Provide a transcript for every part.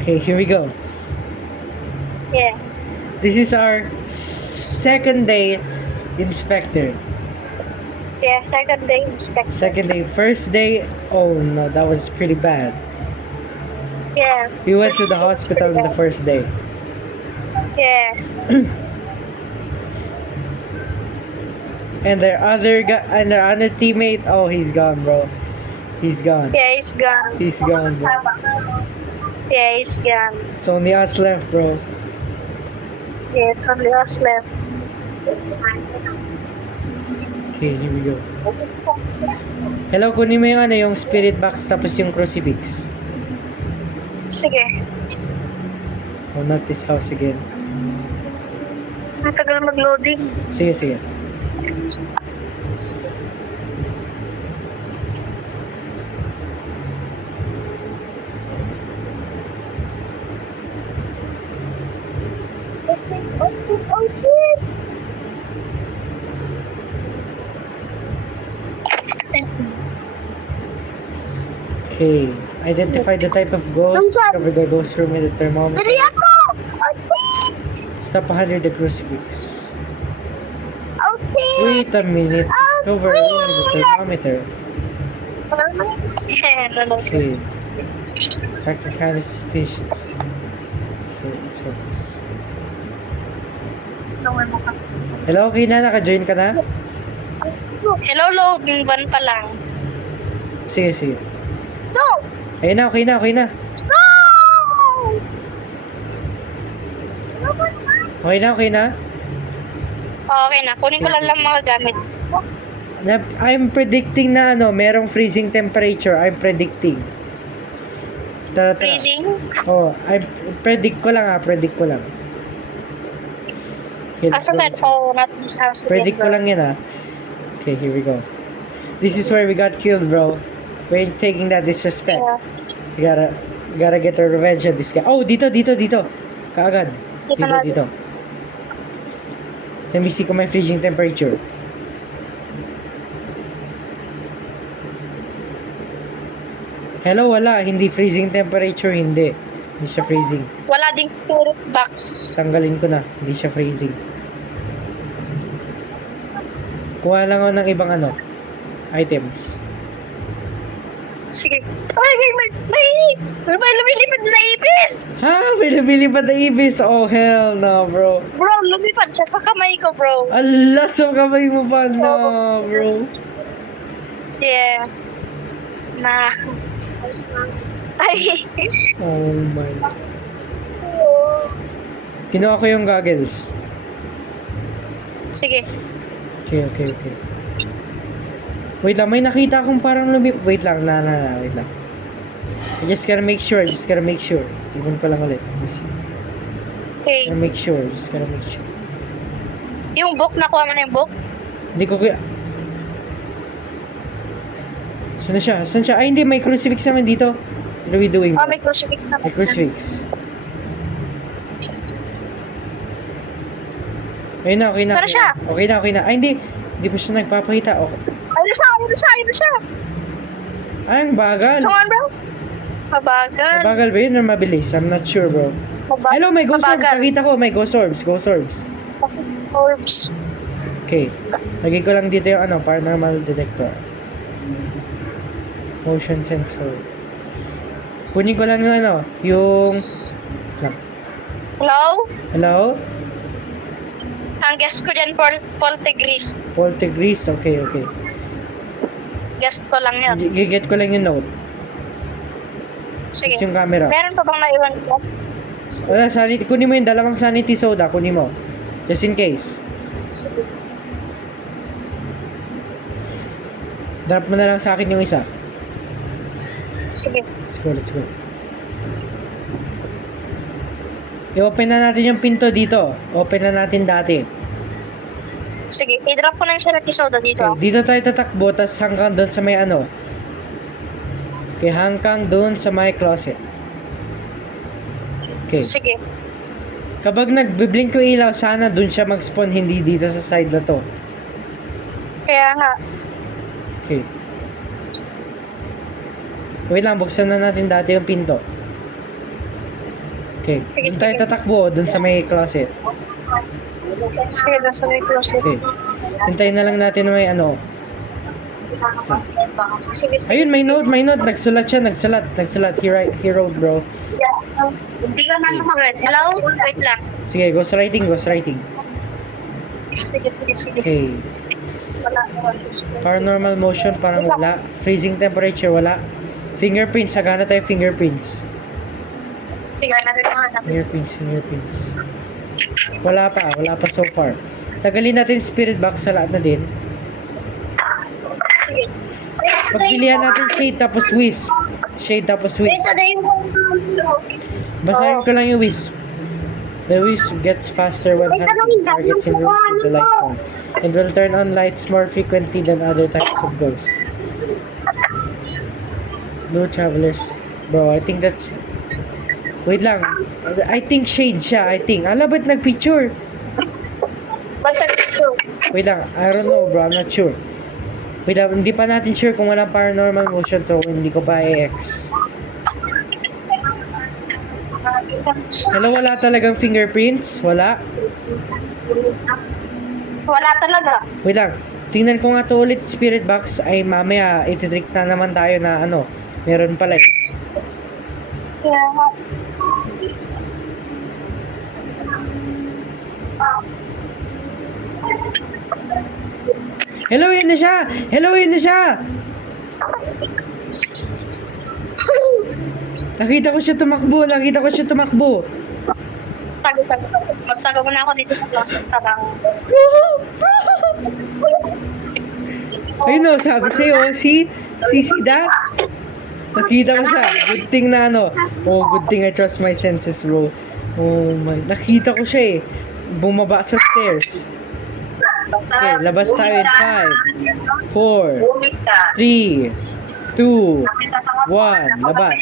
Okay, here we go. Yeah. This is our second day inspector. Yeah, second day inspection. Second day. First day, oh no, that was pretty bad. Yeah. We went to the hospital on the first day. Yeah. And their other guy and their other teammate, oh, he's gone, bro. He's gone. Yeah, he's gone. He's gone, bro. Yeah, he's gone. It's only us left, bro. Yeah, it's only us left. Okay, here we go. Hello, kunin mo yung ano, yung spirit box tapos yung crucifix. Sige. Oh, not this house again. Ang tagal mag-loading. Sige, sige. Oh, shit! Okay. Identify the type of ghost. Discover the ghost room with the thermometer. Bili ako! Oh, shit! Stop 100 the crucifix. Oh, shit! Wait a minute. Discover the thermometer. Yeah, no. Okay. It's acting kind of suspicious. Okay, let's hope this. Hello, okay na? Naka-join ka na? Hello, loading van pa lang. Sige, sige. No! Ayun na, okay na, okay na. No! Okay na, okay na? Okay na, kunin ko lang lang mga gamit. I'm predicting na ano, merong freezing temperature. I'm predicting. Tara, tara. Freezing? Oh, predict ko lang predict ko lang. Okay, let's Asa go, that? let's go. Oh, not this house. Predict ko lang yan Okay, here we go. This is where we got killed, bro. We're taking that disrespect. Yeah. You gotta get a revenge on this guy. Oh, dito. Kaagad. Dito. Let me see kung may freezing temperature. Hello, wala. Hindi freezing temperature, hindi. Hindi siya freezing. Wala ding spirit box. Tanggalin ko na. Hindi siya freezing. Kuha lang ako ng ibang ano, items. Sige. Ay, may lumilipad na ibis! Ha? May lumilipad na ibis? Oh, hell no, bro. Bro, lumipad siya sa kamay ko, bro. Ala, sa kamay mo pa na, bro. Yeah. Na. Ay. Oh my. Kinuha ko yung goggles. Sige. Okay. Wait lang, may nakita akong parang Wait lang, wait lang. I just gotta make sure. Tingnan ko lang ulit. Let me see. Okay. Just gotta make sure. Yung book, nakuha mo na yung book? Hindi ko kaya... Saan siya? Ay, hindi. May crucifix naman dito. What are we doing? Oh, may crucifix na. May crucifix. Ayun na, okay na. Saan siya? Okay na. Ay, hindi. Hindi pa siya nagpapakita. Okay. Ayun na siya. Ay, ang bagal. Come on, bro. Mabagal. Mabagal ba yun or mabilis? I'm not sure, bro. Hello, may ghost orbs. Nakita ko, may ghost orbs. Orbs. Okay. Lagay ko lang dito yung paranormal detector. Motion sensor. Kunin ko lang yung yung... Hello? Ang guess ko dyan, poltergeist. Poltergeist, okay. Guess ko lang yun. Giget ko lang yung note. Sige. Tapos yung camera. Meron pa bang naiwan ko? Wala, kunin mo yung dalawang sanity soda. Kunin mo. Just in case. Sige. Drop mo na lang sa akin yung isa. Sige. Let's go. I-open na natin yung pinto dito. Open na natin dati. Sige. I-drop ko na yung sanity soda dito. Okay, dito tayo tatakbo, tas hanggang doon sa may Okay, hanggang doon sa may closet. Okay. Sige. Kapag nagbiblink yung ilaw, sana doon siya mag-spawn, hindi dito sa side na to. Kaya nga. Okay. Wait lang, buksan na natin dati yung pinto. Okay. Sige, Doon tayo sige. tatakbo, doon sa may closet. Sige, nasa may closet. Okay. Hintayin na lang natin na may ano. Sige, sige. Ayun, may note. Nagsulat siya, nagsulat. He wrote, bro. Hindi ka na mag-read. Hello? Wait lang. Sige, ghostwriting. Sige. Okay. Wala. Paranormal motion, parang wala. Freezing temperature, wala. Fingerprints, sagana tayo fingerprints. Sige, natin. Fingerprints. Wala pa so far. Tagalin natin spirit box sa lahat na din. Sige. Pagpilihan natin shade tapos wisp. Ito na yung... Basahin ko lang yung wisp. The wisp gets faster when hunting targets in rooms with the lights on, and will turn on lights more frequently than other types of ghosts. No travelers. Bro, I think that's... Wait lang. I think shade siya, I think. Ala, ba't nagpicture? Basta ito. Wait lang. I don't know, bro. I'm not sure. Wait lang. Hindi pa natin sure kung walang paranormal motion to. Hindi ko pa i-X. Hello, wala talagang fingerprints? Wala? Wala talaga. Wait lang. Tingnan ko nga to ulit, spirit box. Ay, mamaya, ititrick na naman tayo na ano. Meron pala eh. Kaya nga. Hello, yun na siya! Nakita ko siya tumakbo. Tago. Magtago muna ako dito sa closet. Tarang. Ayun o, sabi sa'yo, see that? Nakita ko siya. Good thing na ano. Oh, good thing I trust my senses, bro. Oh my, nakita ko siya eh. Bumaba sa stairs. Okay, labas tayo in 5, 4, 3, 2, 1, labas.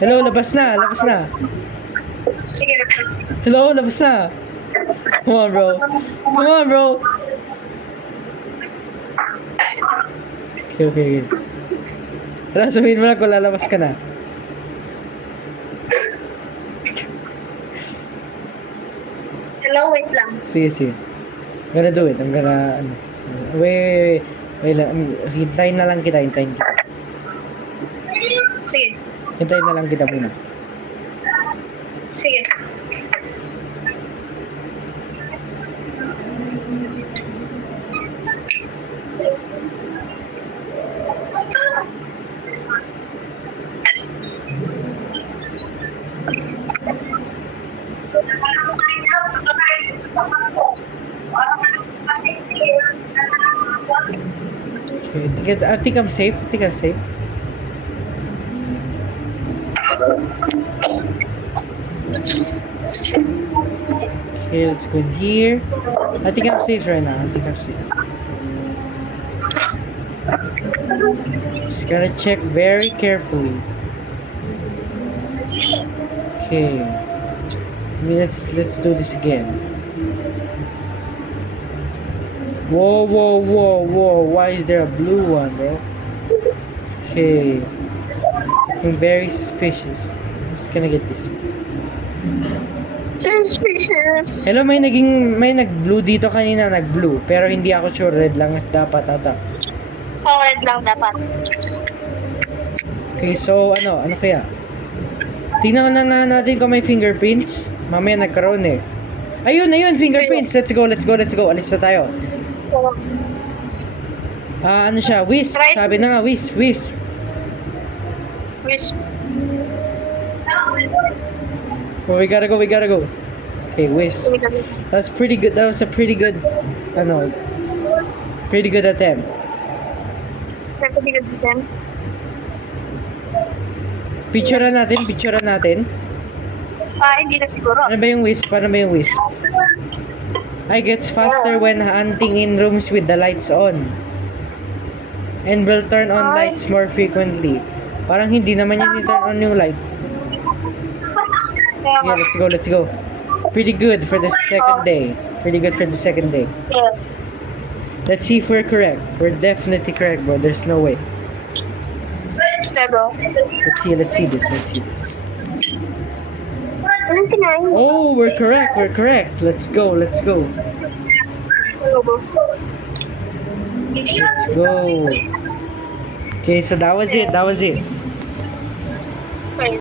Hello, labas na. Sige. Hello, labas na. Come on, bro. Okay. Tara, sabihin mo na kung lalabas ka na. Hello, wait lang. Sige. I'm gonna do it. Wait lang. Hintayin na lang kita. Sige. Hintayin na lang kita muna. Sige. Okay, I think I'm safe. Okay, let's go in here. I think I'm safe right now. Just gotta check very carefully. Okay. Let's do this again. Whoa. Why is there a blue one, bro? Okay. Looking very suspicious. I'm just gonna get this. Suspicious. Hello, may nag-blue dito kanina, nag-blue. Pero hindi ako sure, red lang dapat ata. Oh, red lang dapat. Okay, so ano kaya? Tingnan na natin kung may fingerprints. Mamaya nagkaroon eh. Ayun, fingerprints. Let's go. Alis na tayo. Ano siya? Wisp. Right. Sabi na nga, wisp. Wish. Oh, we gotta go. Okay, wisp. That's pretty good. That was a pretty good attempt. Picturean natin. Hindi na siguro. Ano ba yung wisp? I gets faster when hunting in rooms with the lights on. And will turn on lights more frequently. Parang hindi naman yun i-turn on yung light. Sige, let's go. Pretty good for the second day. Yeah. Let's see if we're correct. We're definitely correct, bro. There's no way. Gago. Let's see this. Anong kinain mo? Oh, we're correct. Let's go. Gago. Let's go. Okay, so that was it.